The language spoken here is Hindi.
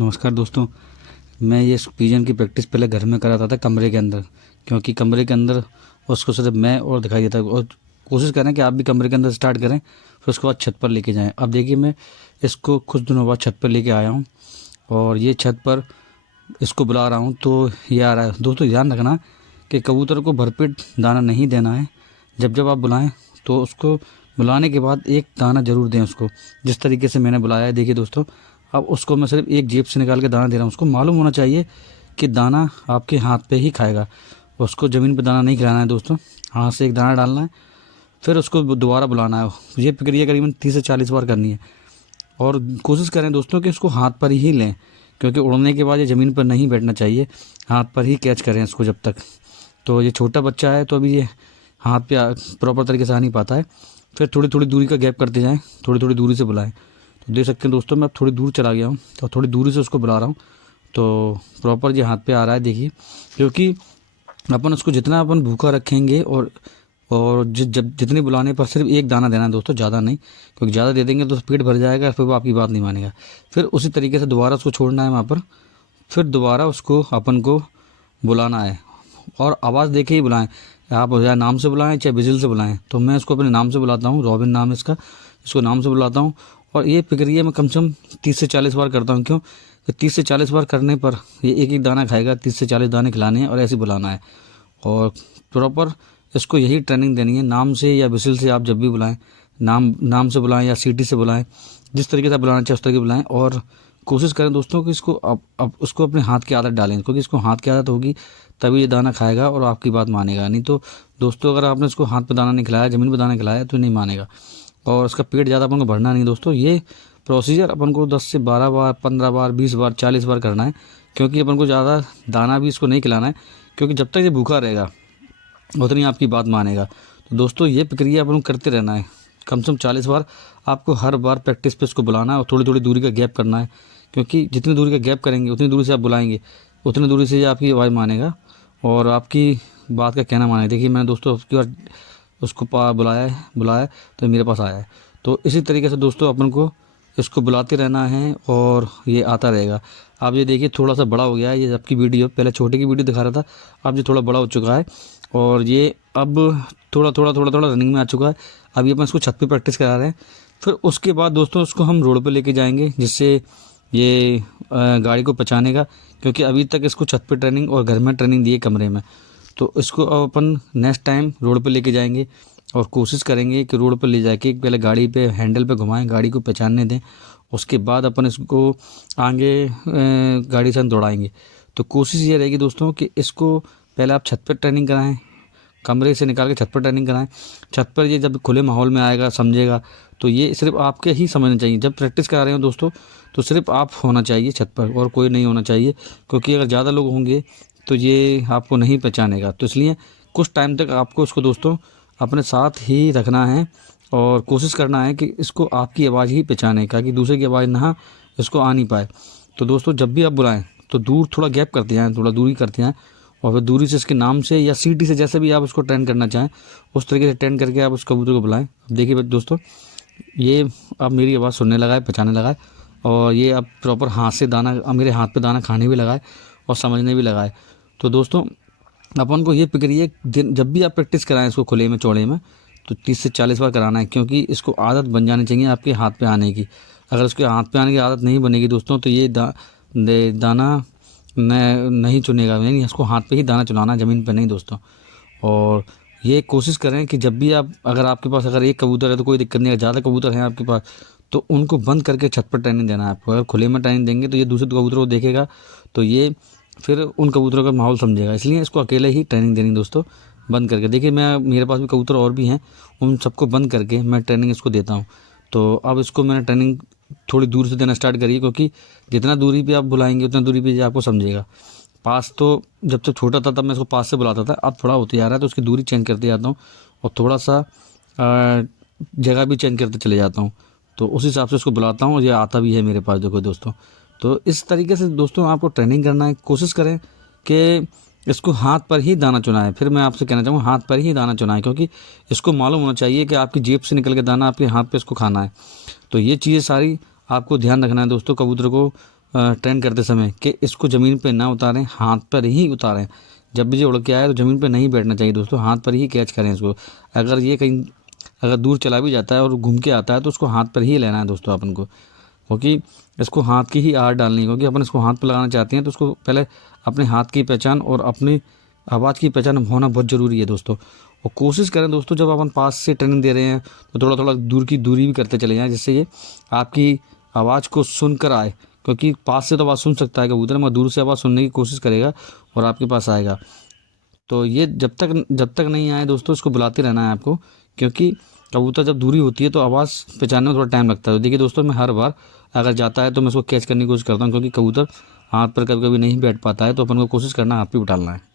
नमस्कार दोस्तों। मैं ये पिजन की प्रैक्टिस पहले घर में कराता था कमरे के अंदर, क्योंकि कमरे के अंदर उसको सिर्फ मैं और दिखाई देता है। और कोशिश करें कि आप भी कमरे के अंदर स्टार्ट करें, फिर उसके बाद छत पर लेके जाएं। अब देखिए, मैं इसको कुछ दिनों बाद छत पर लेके आया हूँ और ये छत पर इसको बुला रहा हूँ तो ये आ रहा है। दोस्तों ध्यान रखना कि कबूतर को भरपेट दाना नहीं देना है। जब जब आप बुलाएं तो उसको बुलाने के बाद एक दाना ज़रूर दें उसको, जिस तरीके से मैंने बुलाया है। देखिए दोस्तों, अब उसको मैं सिर्फ एक जेब से निकाल के दाना दे रहा हूँ। उसको मालूम होना चाहिए कि दाना आपके हाथ पे ही खाएगा। उसको ज़मीन पे दाना नहीं खिलाना है दोस्तों, हाथ से एक दाना डालना है, फिर उसको दोबारा बुलाना है। ये प्रक्रिया करीबन 30 से 40 बार करनी है। और कोशिश करें दोस्तों कि इसको हाथ पर ही लें, क्योंकि उड़ने के बाद ये ज़मीन पर नहीं बैठना चाहिए। हाथ पर ही कैच करें इसको जब तक। तो ये छोटा बच्चा है तो अभी ये हाथ पे प्रॉपर तरीके से आ नहीं पाता है। फिर थोड़ी थोड़ी दूरी का गैप करते जाएं, थोड़ी थोड़ी दूरी से बुलाएं। तो देख सकते हैं दोस्तों, मैं अब थोड़ी दूर चला गया हूँ तो थोड़ी दूरी से उसको बुला रहा हूँ, तो प्रॉपर ये हाथ पे आ रहा है। देखिए, क्योंकि अपन उसको जितना अपन भूखा रखेंगे और जब जितने बुलाने पर सिर्फ एक दाना देना है दोस्तों, ज़्यादा नहीं, क्योंकि ज़्यादा दे देंगे तो पेट भर जाएगा, फिर वो आपकी बात नहीं मानेगा। फिर उसी तरीके से दोबारा उसको छोड़ना है वहाँ पर, फिर दोबारा उसको अपन को बुलाना है। और आवाज़ देके ही बुलाएं, आप या नाम से बुलाएं चाहे विजिल से बुलाएं। तो मैं इसको अपने नाम से बुलाता हूँ, रॉबिन नाम है इसका, इसको नाम से बुलाता हूँ। और ये प्रक्रिया मैं कम से कम 30 से 40 बार करता हूँ। क्यों कि 30 से 40 बार करने पर ये एक एक दाना खाएगा, 30 से 40 दाने खिलाने हैं और ऐसे बुलाना है। और प्रॉपर इसको यही ट्रेनिंग देनी है, नाम से या विजिल से। आप जब भी बुलाएं, नाम से बुलाएं या सीटी से बुलाएं, जिस तरीके से बुलाना चाहिए उस तरीके बुलाएं। और कोशिश करें दोस्तों कि इसको अब उसको अपने हाथ की आदत डालें, क्योंकि इसको हाथ की आदत होगी तभी ये दाना खाएगा और आपकी बात मानेगा। नहीं तो दोस्तों, अगर आपने इसको हाथ पे दाना नहीं खिलाया, ज़मीन पे दाना खिलाया, तो नहीं मानेगा। और इसका पेट ज़्यादा अपन को भरना नहीं दोस्तों। ये प्रोसीजर अपन को 10 से 12 बार, 15 बार, 20 बार, 40 बार करना है, क्योंकि अपन को ज़्यादा दाना भी इसको नहीं खिलाना है, क्योंकि जब तक ये भूखा रहेगा उतनी आपकी बात मानेगा। तो दोस्तों, ये प्रक्रिया अपन को करते रहना है, कम से कम 40 बार। आपको हर बार प्रैक्टिस पे इसको बुलाना है और थोड़ी थोड़ी दूरी का गैप करना है, क्योंकि जितनी दूरी का गैप करेंगे उतनी दूरी से आप बुलाएंगे, उतनी दूरी से ये आपकी आवाज़ मानेगा और आपकी बात का कहना मानेगा। देखिए, मैंने दोस्तों उसकी बार उसको बुलाया तो मेरे पास आया है। तो इसी तरीके से दोस्तों अपन को इसको बुलाते रहना है और ये आता रहेगा। आप ये देखिए, थोड़ा सा बड़ा हो गया है ये आपकी वीडियो। पहले छोटे की वीडियो दिखा रहा था, अब ये थोड़ा बड़ा हो चुका है और ये अब थोड़ा रनिंग में आ चुका है। अभी अपन इसको छत पे प्रैक्टिस करा रहे हैं। फिर उसके बाद दोस्तों उसको हम रोड पे लेके जाएंगे, जिससे ये गाड़ी को पहचानेगा, क्योंकि अभी तक इसको छत पे ट्रेनिंग और घर में ट्रेनिंग दी है कमरे में। तो इसको अब अपन नेक्स्ट टाइम रोड पे लेके जाएंगे और कोशिश करेंगे कि रोड पर ले जाके पहले गाड़ी पे हैंडल पे घुमाएं, गाड़ी को पहचानने दें। उसके बाद अपन इसको आगे गाड़ी से दौड़ाएंगे। तो कोशिश ये रहेगी दोस्तों कि इसको पहले आप छत पर ट्रेनिंग कराएं, कमरे से निकाल के छत पर ट्रेनिंग कराएं। छत पर ये जब खुले माहौल में आएगा, समझेगा, तो ये सिर्फ आपके ही समझना चाहिए। जब प्रैक्टिस करा रहे हो दोस्तों, तो सिर्फ आप होना चाहिए छत पर और कोई नहीं होना चाहिए, क्योंकि अगर ज़्यादा लोग होंगे तो ये आपको नहीं पहचानेगा। तो इसलिए कुछ टाइम तक आपको इसको दोस्तों अपने साथ ही रखना है और कोशिश करना है कि इसको आपकी आवाज़ ही पहचाने, कि दूसरे की आवाज़ ना इसको आ नहीं पाए। तो दोस्तों, जब भी आप बुलाएं तो दूर थोड़ा गैप करते जाएँ, थोड़ा दूरी करते जाएँ, और फिर दूरी से इसके नाम से या सीटी से, जैसे भी आप उसको ट्रेन करना चाहें उस तरीके से ट्रेन करके आप उस कबूतर को बुलाएं। अब देखिए दोस्तों, ये अब मेरी आवाज़ सुनने लगा है, पहचानने लगा है, और ये अब प्रॉपर हाथ से दाना, अब मेरे हाथ पे दाना खाने भी लगा है और समझने भी लगा है। तो दोस्तों, अपन को ये प्रक्रिया दिन जब भी आप प्रैक्टिस कराएं इसको खुले में, चौड़े में, तो 30 से 40 बार कराना है, क्योंकि इसको आदत बन जानी चाहिए आपके हाथ पे आने की। अगर उसके हाथ पे आने की आदत नहीं बनेगी दोस्तों, तो ये दाना नहीं चुनेगा। नहीं, इसको हाथ पे ही दाना चुनाना, ज़मीन पे नहीं दोस्तों। और ये कोशिश करें कि जब भी आप, अगर आपके पास अगर एक कबूतर है तो कोई दिक्कत नहीं है, ज़्यादा कबूतर हैं आपके पास तो उनको बंद करके छत पर ट्रेनिंग देना है आपको। अगर खुले में ट्रेनिंग देंगे तो ये दूसरे कबूतरों को देखेगा, तो ये फिर उन कबूतरों का माहौल समझेगा। इसलिए इसको अकेले ही ट्रेनिंग देनी दोस्तों, बंद करके। देखिए, मेरे पास भी कबूतर और भी हैं, उन सबको बंद करके मैं ट्रेनिंग इसको देता हूँ। तो अब इसको मैंने ट्रेनिंग थोड़ी दूर से देना स्टार्ट करी, क्योंकि जितना दूरी पे आप बुलाएंगे उतना दूरी पे ये आपको समझेगा। पास तो जब तक छोटा था तब मैं इसको पास से बुलाता था, अब थोड़ा होते जा रहा है तो उसकी दूरी चेंज करते जाता हूँ और थोड़ा सा जगह भी चेंज करते चले जाता हूँ। तो उस हिसाब से उसको बुलाता हूँ और ये आता भी है मेरे पास, देखो दोस्तों। तो इस तरीके से दोस्तों आपको ट्रेनिंग करना है। कोशिश करें कि इसको हाथ पर ही दाना चुनाएं। फिर मैं आपसे कहना चाहूँगा, हाथ पर ही दाना चुनाएं, क्योंकि इसको मालूम होना चाहिए कि आपकी जेब से निकल के दाना आपके हाथ पे इसको खाना है। तो ये चीज़ें सारी आपको ध्यान रखना है दोस्तों, कबूतर को ट्रेन करते समय कि इसको ज़मीन पे ना उतारें, हाथ पर ही उतारें। जब भी ये उड़ के आए तो ज़मीन पे नहीं बैठना चाहिए दोस्तों, हाथ पर ही कैच करें इसको। अगर ये कहीं अगर दूर चला भी जाता है और घूम के आता है तो उसको हाथ पर ही लेना है दोस्तों अपन को, क्योंकि इसको हाथ की ही आड़ डालनी है। क्योंकि अपन इसको हाथ पर लगाना चाहते हैं तो उसको पहले अपने हाथ की पहचान और अपनी आवाज़ की पहचान होना बहुत ज़रूरी है दोस्तों। और कोशिश करें दोस्तों, जब अपन पास से ट्रेनिंग दे रहे हैं तो थोड़ा थोड़ा दूर की दूरी भी करते चले जाएं, जिससे ये आपकी आवाज़ को सुनकर आए। क्योंकि पास से तो आवाज़ सुन सकता है कबूतर, मगर दूर से आवाज़ सुनने की कोशिश करेगा और आपके पास आएगा। तो ये जब तक नहीं आए दोस्तों, इसको बुलाते रहना है आपको। क्योंकि कबूतर जब दूरी होती है तो आवाज़ पहचानने में थोड़ा टाइम लगता है। तो देखिए दोस्तों, मैं हर बार अगर जाता है तो मैं उसको कैच करने की कोशिश करता हूँ, क्योंकि कबूतर हाथ पर कभी कभी नहीं बैठ पाता है, तो अपन को कोशिश करना हाथ पे उठाना है।